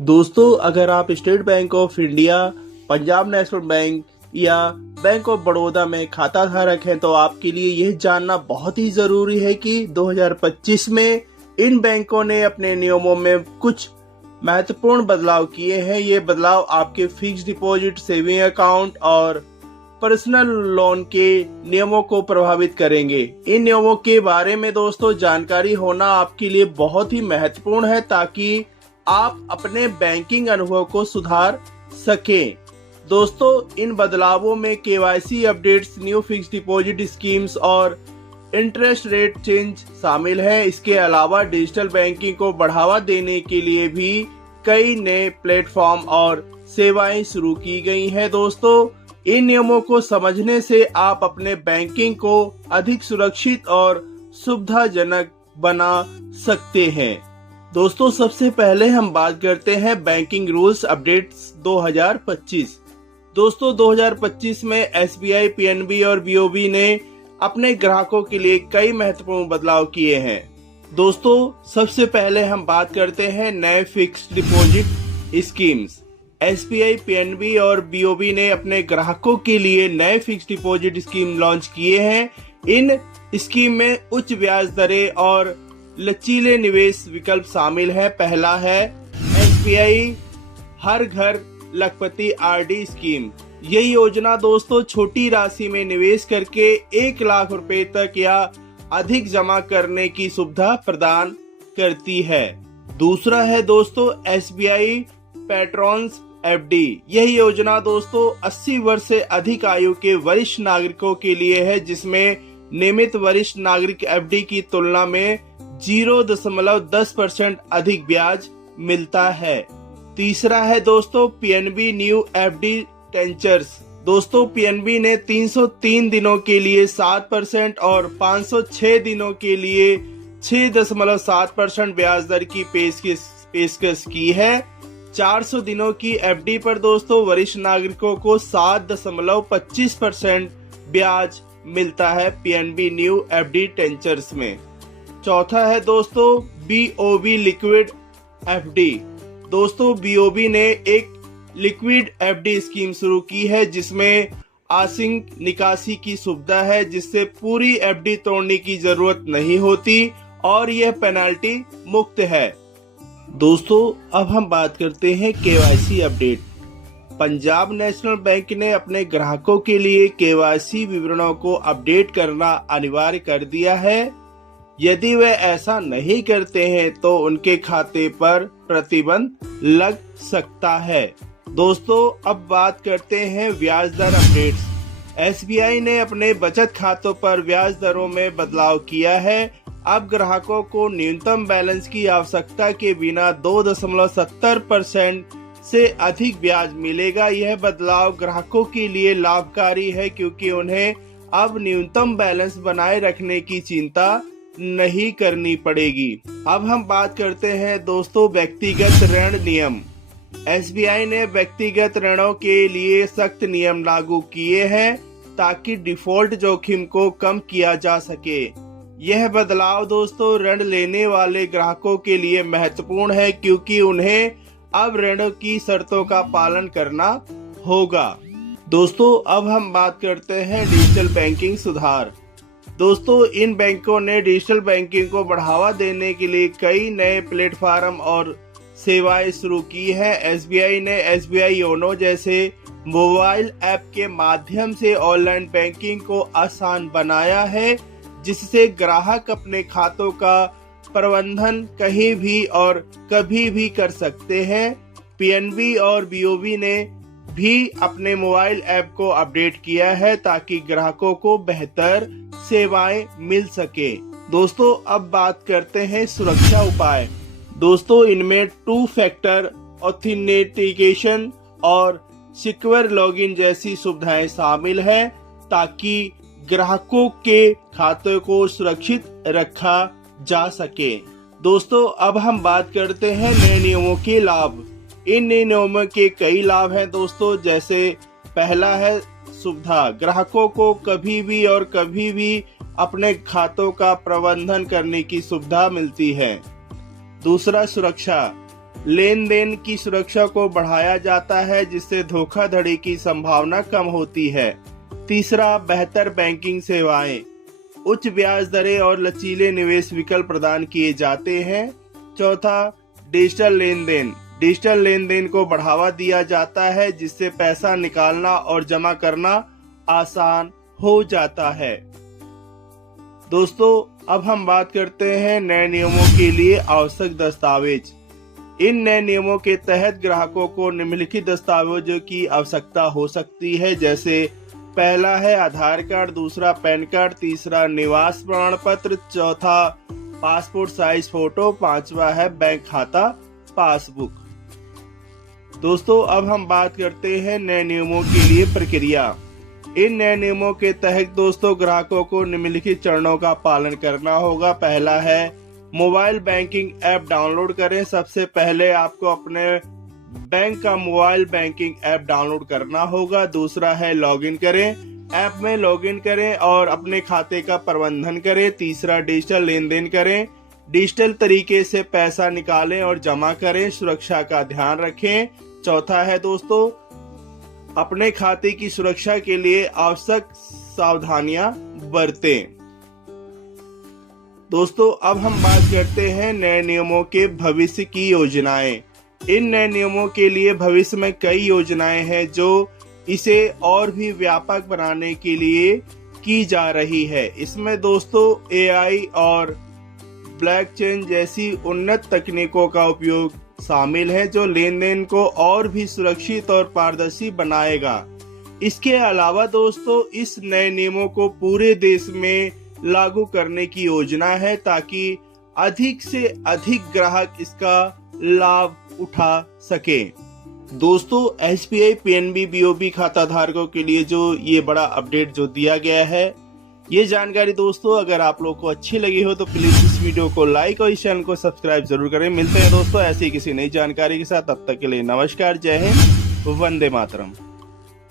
दोस्तों, अगर आप state bank of India, Punjab national bank या बैंक ऑफ बड़ौदा में खाता धारक हैं तो आपके लिए यह जानना बहुत ही जरूरी है कि 2025 में इन बैंकों ने अपने नियमों में कुछ महत्वपूर्ण बदलाव किए हैं। ये बदलाव आपके फिक्स डिपॉजिट, सेविंग अकाउंट और पर्सनल लोन के नियमों को प्रभावित करेंगे। इन नियमों के बारे में दोस्तों जानकारी होना आपके लिए बहुत ही महत्वपूर्ण है ताकि आप अपने बैंकिंग अनुभव को सुधार सकें। दोस्तों, इन बदलावों में KYC updates, new fix deposit schemes और इंटरेस्ट रेट चेंज शामिल है। इसके अलावा डिजिटल बैंकिंग को बढ़ावा देने के लिए भी कई नए प्लेटफॉर्म और सेवाएं शुरू की गई हैं। दोस्तों, इन नियमों को समझने से आप अपने बैंकिंग को अधिक सुरक्षित और सुविधाजनक बना सकते हैं। दोस्तों, सबसे पहले हम बात करते हैं बैंकिंग रूल्स अपडेट्स 2025। दोस्तों, 2025 में एसबीआई, पीएनबी और बीओबी ने अपने ग्राहकों के लिए कई महत्वपूर्ण बदलाव किए हैं। दोस्तों, सबसे पहले हम बात करते हैं नए fixed deposit schemes. SBI, PNB और बीओबी ने अपने ग्राहकों के लिए नए फिक्स्ड डिपॉजिट स्कीम लॉन्च किए हैं। इन स्कीम में उच्च ब्याज दरें और लचीले निवेश विकल्प शामिल है। पहला है एसबीआई हर घर लखपति आरडी स्कीम। यह योजना दोस्तों छोटी राशि में निवेश करके 1 लाख रुपए तक या अधिक जमा करने की सुविधा प्रदान करती है। दूसरा है दोस्तों एसबीआई पैट्रॉन्स एफडी। यह योजना दोस्तों 80 वर्ष से अधिक आयु के वरिष्ठ नागरिकों के लिए है, जिसमें नियमित वरिष्ठ नागरिक एफडी की तुलना में 0.10% अधिक ब्याज मिलता है। तीसरा है दोस्तों पीएनबी न्यू एफडी टेंचर्स। दोस्तों, पीएनबी ने 303 दिनों के लिए 7% और 506 दिनों के लिए 6.7% ब्याज दर की पेशकश की है। 400 दिनों की एफडी पर दोस्तों वरिष्ठ नागरिकों को 7.25% ब्याज मिलता है पीएनबी न्यू एफडी टेंचर्स में। चौथा है दोस्तों बीओबी लिक्विड एफडी। दोस्तों, बीओबी ने एक लिक्विड एफडी स्कीम शुरू की है जिसमें आंशिक निकासी की सुविधा है, जिससे पूरी एफडी तोड़ने की जरूरत नहीं होती और यह पेनाल्टी मुक्त है। दोस्तों, अब हम बात करते हैं KYC update. Punjab national bank ने अपने ग्राहकों के लिए केवाईसी विवरणों को अपडेट करना अनिवार्य कर दिया है। यदि वे ऐसा नहीं करते हैं तो उनके खाते पर प्रतिबंध लग सकता है। दोस्तों, अब बात करते हैं ब्याज दर अपडेट्स। एसबीआई ने अपने बचत खातों पर ब्याज दरों में बदलाव किया है। अब ग्राहकों को न्यूनतम बैलेंस की आवश्यकता के बिना 2.70% से अधिक ब्याज मिलेगा। यह बदलाव ग्राहकों के लिए लाभकारी है क्योंकि उन्हें अब न्यूनतम बैलेंस बनाए रखने की चिंता नहीं करनी पड़ेगी। अब हम बात करते हैं दोस्तों व्यक्तिगत ऋण नियम। एसबीआई ने व्यक्तिगत ऋणों के लिए सख्त नियम लागू किए हैं ताकि डिफॉल्ट जोखिम को कम किया जा सके। यह बदलाव दोस्तों ऋण लेने वाले ग्राहकों के लिए महत्वपूर्ण है क्योंकि उन्हें अब ऋण की शर्तों का पालन करना होगा। दोस्तों, अब हम बात करते हैं डिजिटल बैंकिंग सुधार। दोस्तों, इन बैंकों ने डिजिटल बैंकिंग को बढ़ावा देने के लिए कई नए प्लेटफॉर्म और सेवाएं शुरू की है। एसबीआई ने एसबीआई योनो जैसे मोबाइल ऐप के माध्यम से ऑनलाइन बैंकिंग को आसान बनाया है, जिससे ग्राहक अपने खातों का प्रबंधन कहीं भी और कभी भी कर सकते हैं। पीएनबी और बीओबी ने भी अपने मोबाइल ऐप को अपडेट किया है ताकि ग्राहकों को बेहतर सेवाएं मिल सके। दोस्तों, अब बात करते हैं सुरक्षा उपाय। दोस्तों, इनमें 2 फैक्टर ऑथेंटिकेशन और सिक्योर लॉगिन जैसी सुविधाएं शामिल है ताकि ग्राहकों के खाते को सुरक्षित रखा जा सके। दोस्तों, अब हम बात करते हैं नए नियमों के लाभ। इन नए नियमों के कई लाभ हैं दोस्तों, जैसे पहला है सुविधा। ग्राहकों को कभी भी और कभी भी अपने खातों का प्रबंधन करने की सुविधा मिलती है। दूसरा, सुरक्षा। लेन देन की सुरक्षा को बढ़ाया जाता है, जिससे धोखाधड़ी की संभावना कम होती है। तीसरा, बेहतर बैंकिंग सेवाएं। उच्च ब्याज दरें और लचीले निवेश विकल्प प्रदान किए जाते हैं। चौथा, डिजिटल लेन देन। डिजिटल लेन देन को बढ़ावा दिया जाता है, जिससे पैसा निकालना और जमा करना आसान हो जाता है। दोस्तों, अब हम बात करते हैं नए नियमों के लिए आवश्यक दस्तावेज। इन नए नियमों के तहत ग्राहकों को निम्नलिखित दस्तावेजों की आवश्यकता हो सकती है, जैसे पहला है आधार कार्ड, दूसरा पैन कार्ड, तीसरा निवास प्रमाण पत्र, चौथा पासपोर्ट साइज फोटो, पांचवा है बैंक खाता पासबुक। दोस्तों, अब हम बात करते हैं नए नियमों के लिए प्रक्रिया। इन नए नियमों के तहत दोस्तों ग्राहकों को निम्नलिखित चरणों का पालन करना होगा। पहला है मोबाइल बैंकिंग ऐप डाउनलोड करें। सबसे पहले आपको अपने बैंक का मोबाइल बैंकिंग ऐप डाउनलोड करना होगा। दूसरा है लॉगिन करें। ऐप में लॉगिन करें और अपने खाते का प्रबंधन करें। तीसरा, डिजिटल लेन देन करें। डिजिटल तरीके से पैसा निकालें और जमा करें। सुरक्षा का ध्यान रखें। चौथा है दोस्तों, अपने खाते की सुरक्षा के लिए आवश्यक सावधानियां बरतें। दोस्तों, अब हम बात करते हैं नए नियमों के भविष्य की योजनाएं। इन नए नियमों के लिए भविष्य में कई योजनाएं हैं जो इसे और भी व्यापक बनाने के लिए की जा रही है। इसमें दोस्तों AI और ब्लॉकचेन जैसी उन्नत तकनीकों का उपयोग शामिल है, जो लेन देन को और भी सुरक्षित और पारदर्शी बनाएगा। इसके अलावा दोस्तों इस नए नियमों को पूरे देश में लागू करने की योजना है, ताकि अधिक से अधिक ग्राहक इसका लाभ उठा सके। दोस्तों, SBI PNB BOB खाता धारकों के लिए जो ये बड़ा अपडेट जो दिया गया है, ये जानकारी दोस्तों अगर आप लोग को अच्छी लगी हो तो प्लीज इस वीडियो को लाइक और इस चैनल को सब्सक्राइब जरूर करें। मिलते हैं दोस्तों ऐसी किसी नई जानकारी के साथ। तब तक के लिए नमस्कार, जय हिंद, वंदे मातरम।